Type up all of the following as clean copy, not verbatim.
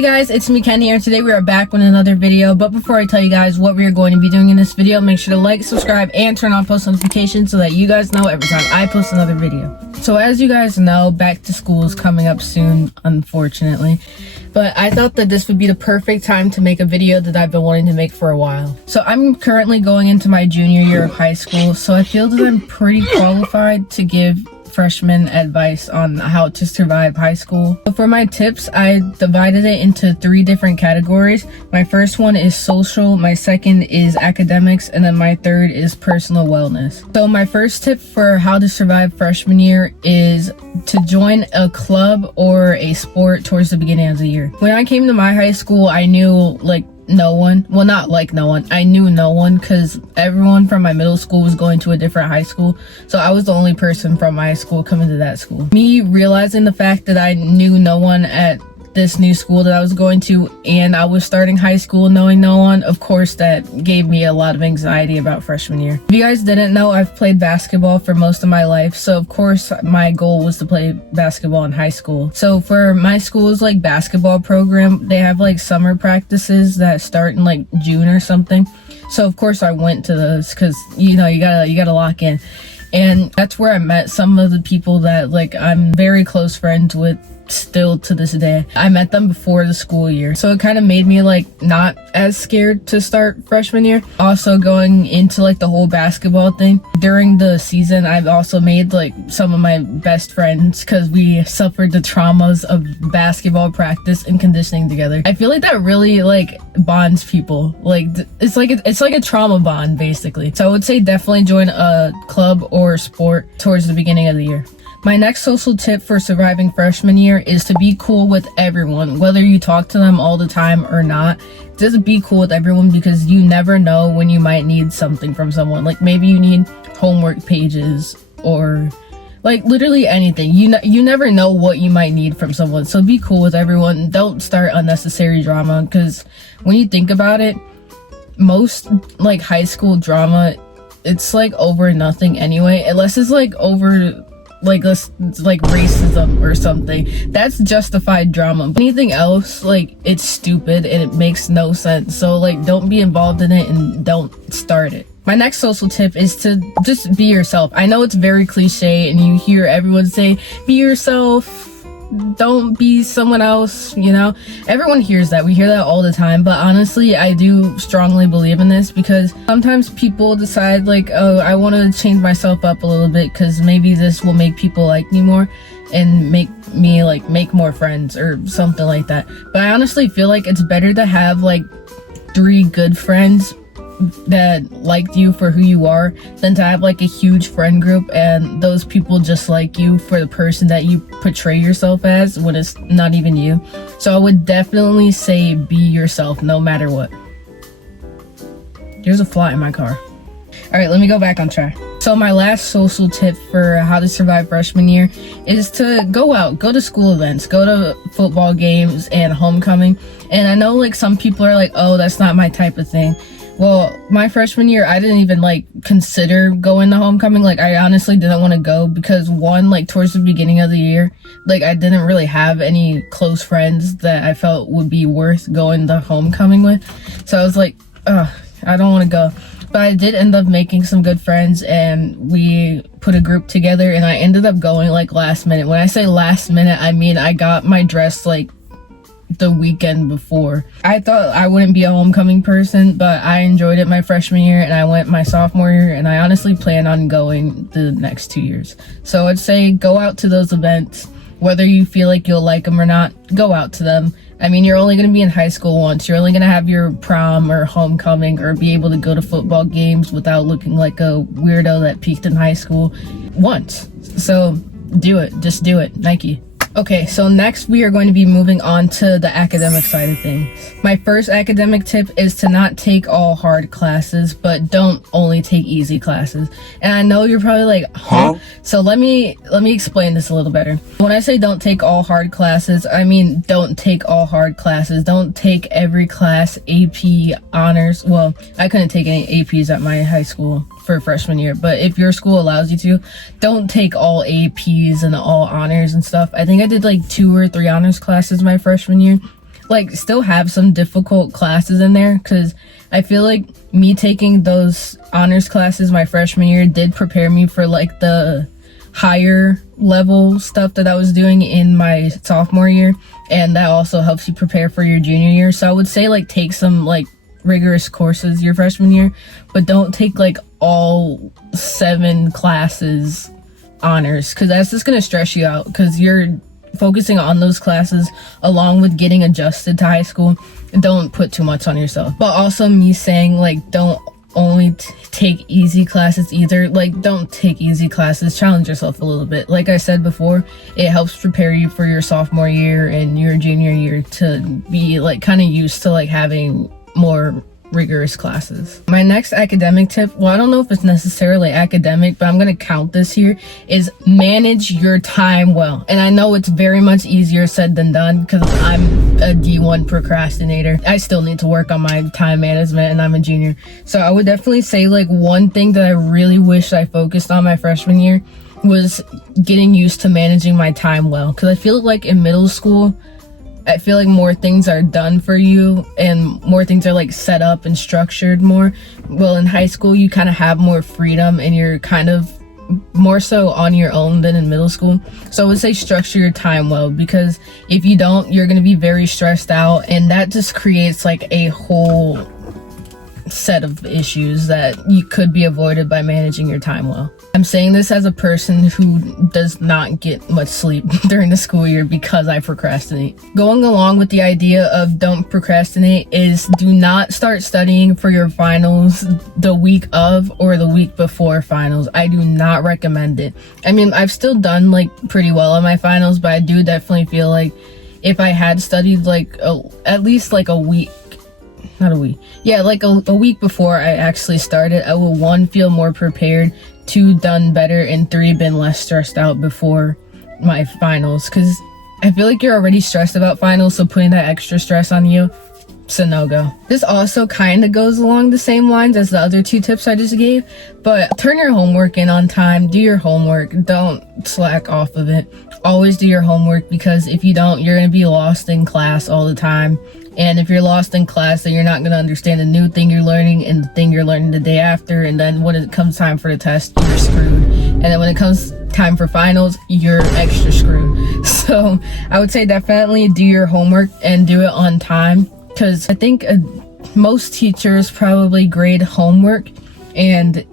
Hey guys, it's me Ken here. Today we are back with another video, but before I tell you guys what we are going to be doing in this video, make sure to like, subscribe, and turn on post notifications so that you guys know every time I post another video. So as you guys know, back to school is coming up soon, unfortunately, but I thought that this would be the perfect time to make a video that I've been wanting to make for a while. So I'm currently going into my junior year of high school, so I feel that I'm pretty qualified to give freshman advice on how to survive high school. So for my tips, I divided it into 3 different categories. My first one is social, my second is academics, and then my third is personal wellness. So my first tip for how to survive freshman year is to join a club or a sport towards the beginning of the year. When I came to my high school, I knew no one. Well, not like no one. I knew no one because everyone from my middle school was going to a different high school. So I was the only person from my school coming to that school. Me realizing the fact that I knew no one at this new school that I was going to, and I was starting high school knowing no one, of course that gave me a lot of anxiety about freshman year. If you guys didn't know, I've played basketball for most of my life, so of course my goal was to play basketball in high school. So for my school's basketball program, they have summer practices that start in June or something. So of course I went to those because you gotta lock in, and that's where I met some of the people that I'm very close friends with still to this day. I met them before the school year, so it kind of made me not as scared to start freshman year. Also going into the whole basketball thing during the season, I've also made some of my best friends because we suffered the traumas of basketball practice and conditioning together. I feel that really bonds people. It's like a trauma bond basically. So I would say definitely join a club or sport towards the beginning of the year. My next social tip for surviving freshman year is to be cool with everyone, whether you talk to them all the time or not. Just be cool with everyone because you never know when you might need something from someone. Maybe you need homework pages or literally anything. You never know what you might need from someone. So be cool with everyone. Don't start unnecessary drama because when you think about it, most high school drama, it's over nothing anyway, unless it's over racism or something. That's justified drama. But anything else, it's stupid and it makes no sense. So don't be involved in it and don't start it. My next social tip is to just be yourself. I know it's very cliche and you hear everyone say be yourself, don't be someone else, everyone hears that. We hear that all the time, but honestly I do strongly believe in this because sometimes people decide oh, I want to change myself up a little bit because maybe this will make people like me more and make me make more friends or something like that. But I honestly feel it's better to have 3 good friends that liked you for who you are than to have a huge friend group and those people just like you for the person that you portray yourself as when it's not even you. So I would definitely say be yourself no matter what. There's a fly in my car. Alright, let me go back on track. So my last social tip for how to survive freshman year is to go out, go to school events, go to football games and homecoming. And I know some people are oh, that's not my type of thing. Well, my freshman year, I didn't even consider going to homecoming. I honestly didn't want to go because one, towards the beginning of the year, I didn't really have any close friends that I felt would be worth going to homecoming with. So I was ugh, I don't want to go. But I did end up making some good friends and we put a group together and I ended up going last minute. When I say last minute, I mean I got my dress the weekend before. I thought I wouldn't be a homecoming person, but I enjoyed it my freshman year and I went my sophomore year and I honestly plan on going the next 2 years. So I'd say go out to those events, whether you feel you'll like them or not, go out to them. I mean, you're only going to be in high school once. You're only going to have your prom or homecoming or be able to go to football games without looking like a weirdo that peaked in high school once. So do it. Just do it. Nike. Okay, so next we are going to be moving on to the academic side of things. My first academic tip is to not take all hard classes, but don't only take easy classes. And I know you're probably huh? So let me explain this a little better. When I say don't take all hard classes, I mean don't take all hard classes. Don't take every class, AP, honors. Well, I couldn't take any APs at my high school for freshman year, but if your school allows you to, don't take all APs and all honors and stuff. I think I did 2 or 3 honors classes my freshman year. like still have some difficult classes in there, because I feel like me taking those honors classes my freshman year did prepare me for like the higher level stuff that I was doing in my sophomore year, and that also helps you prepare for your junior year. So I would say like take some like rigorous courses your freshman year, but don't take like all 7 classes honors, because that's just going to stress you out, because you're focusing on those classes along with getting adjusted to high school. Don't put too much on yourself. But also me saying like don't only take easy classes either. Like don't take easy classes, challenge yourself a little bit. Like I said before, it helps prepare you for your sophomore year and your junior year to be like kind of used to like having more rigorous classes. My next academic tip, well, I don't know if it's necessarily academic, but I'm gonna count this here, is manage your time well. And I know it's very much easier said than done, because I'm a D1 procrastinator. I still need to work on my time management, and I'm a junior. So I would definitely say like one thing that I really wish I focused on my freshman year was getting used to managing my time well, because I feel like in middle school I feel like more things are done for you and more things are like set up and structured more. Well, in high school you kind of have more freedom and you're kind of more so on your own than in middle school. So I would say structure your time well, because if you don't, you're going to be very stressed out, and that just creates like a whole set of issues that you could be avoided by managing your time well. I'm saying this as a person who does not get much sleep during the school year because I procrastinate. Going along with the idea of don't procrastinate is do not start studying for your finals the week of or the week before finals. I do not recommend it. I mean, I've still done like pretty well on my finals, but I do definitely feel like if I had studied like at least like a week, not a week, yeah, like a week before I actually started, I will 1, feel more prepared, 2, done better, and 3, been less stressed out before my finals, because I feel like you're already stressed about finals, so putting that extra stress on you, it's a no-go. This also kind of goes along the same lines as the other 2 tips I just gave, but turn your homework in on time, do your homework, don't slack off of it. Always do your homework, because if you don't, you're going to be lost in class all the time. And if you're lost in class, then you're not going to understand the new thing you're learning and the thing you're learning the day after. And then when it comes time for the test, you're screwed. And then when it comes time for finals, you're extra screwed. So I would say definitely do your homework and do it on time, because I think most teachers probably grade homework, and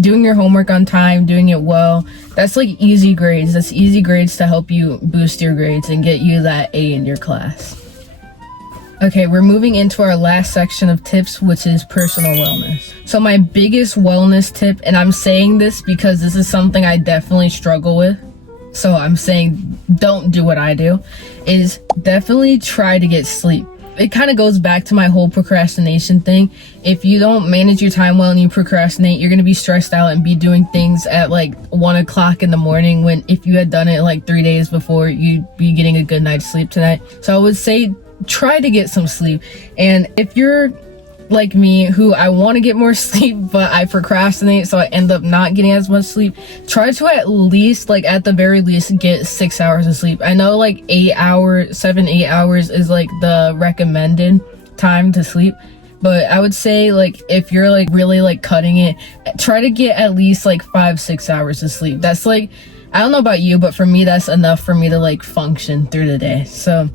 doing your homework on time, doing it well, that's like easy grades. That's easy grades to help you boost your grades and get you that A in your class. Okay, we're moving into our last section of tips, which is personal wellness. So my biggest wellness tip, and I'm saying this because this is something I definitely struggle with, so I'm saying don't do what I do, is definitely try to get sleep. It kind of goes back to my whole procrastination thing. If you don't manage your time well and you procrastinate, you're going to be stressed out and be doing things at like 1 o'clock in the morning, when if you had done it like 3 days before, you'd be getting a good night's sleep tonight. So I would say try to get some sleep. And if you're like me, who I want to get more sleep but I procrastinate, so I end up not getting as much sleep, try to at least, like at the very least, get 6 hours of sleep. I know like 8 hours is like the recommended time to sleep, but I would say like if you're like really like cutting it, try to get at least like 5-6 hours of sleep. That's like, I don't know about you, but for me that's enough for me to like function through the day. So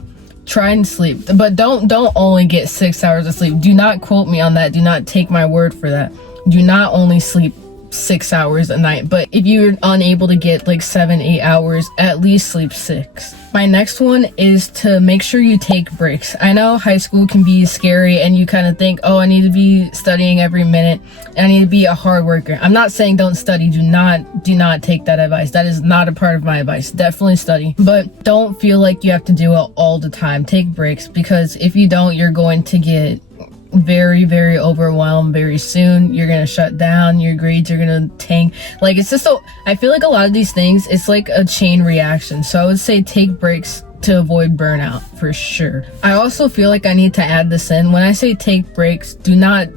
try and sleep, but don't only get 6 hours of sleep. Do not quote me on that. Do not take my word for that. Do not only sleep 6 hours a night, but if you're unable to get like 7-8 hours, at least sleep 6. My next one is to make sure you take breaks. I know high school can be scary and you kind of think, oh, I need to be studying every minute and I need to be a hard worker. I'm not saying don't study. Do not take that advice. That is not a part of my advice. Definitely study, but don't feel like you have to do it all the time. Take breaks, because if you don't, you're going to get very overwhelmed very soon. You're gonna shut down, your grades are gonna tank. Like, it's just so, I feel like a lot of these things, it's like a chain reaction. So I would say take breaks to avoid burnout for sure. I also feel like I need to add this in. When I say take breaks, do not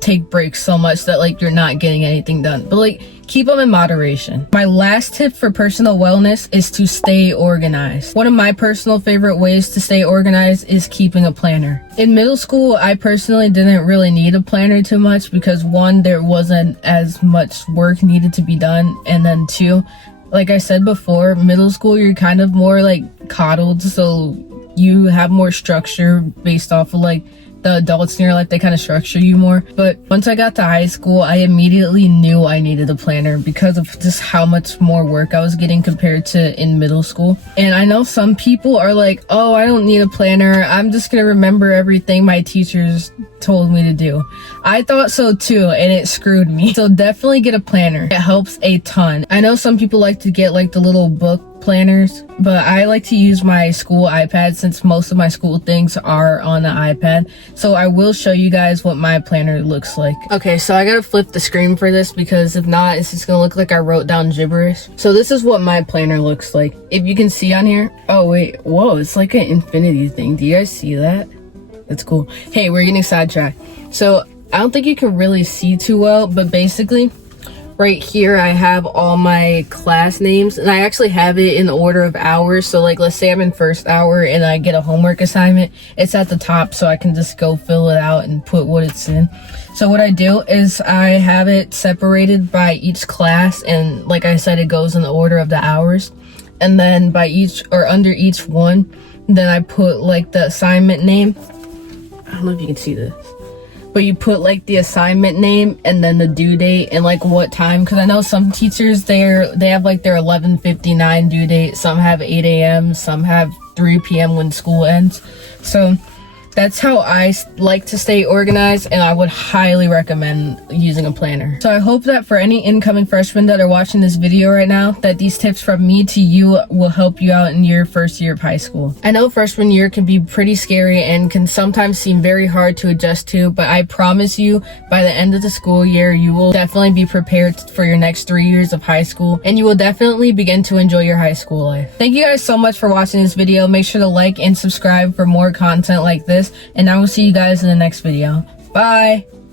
take breaks so much that like you're not getting anything done, but like keep them in moderation. My last tip for personal wellness is to stay organized. One of my personal favorite ways to stay organized is keeping a planner. In middle school, I personally didn't really need a planner too much because one, there wasn't as much work needed to be done, and then two, like I said before, middle school, you're kind of more like coddled, so you have more structure based off of like the adults in your life. They kind of structure you more. But once I got to high school, I immediately knew I needed a planner because of just how much more work I was getting compared to in middle school. And I know some people are like, oh, I don't need a planner, I'm just gonna remember everything my teachers told me to do. I thought so too, and it screwed me. So definitely get a planner. It helps a ton. I know some people like to get like the little book planners, but I like to use my school iPad since most of my school things are on the iPad. So I will show you guys what my planner looks like. Okay, so I gotta flip the screen for this because if not, it's just gonna look like I wrote down gibberish. So this is what my planner looks like. If you can see on here, oh wait, whoa, it's like an infinity thing. Do you guys see that? That's cool. Hey, we're getting sidetracked. So I don't think you can really see too well, but basically right here I have all my class names, and I actually have it in the order of hours. So like, let's say I'm in first hour and I get a homework assignment, it's at the top, so I can just go fill it out and put what it's in. So what I do is I have it separated by each class, and like I said, it goes in the order of the hours, and then by each or under each one, then I put like the assignment name. I don't know if you can see this, but you put like the assignment name and then the due date and like what time, because I know some teachers they have like their 11:59 due date, some have 8 a.m., some have 3 p.m. when school ends. So that's how I like to stay organized, and I would highly recommend using a planner. So I hope that for any incoming freshmen that are watching this video right now, that these tips from me to you will help you out in your first year of high school. I know freshman year can be pretty scary and can sometimes seem very hard to adjust to, but I promise you by the end of the school year, you will definitely be prepared for your next 3 years of high school, and you will definitely begin to enjoy your high school life. Thank you guys so much for watching this video. Make sure to like and subscribe for more content like this, and I will see you guys in the next video. Bye!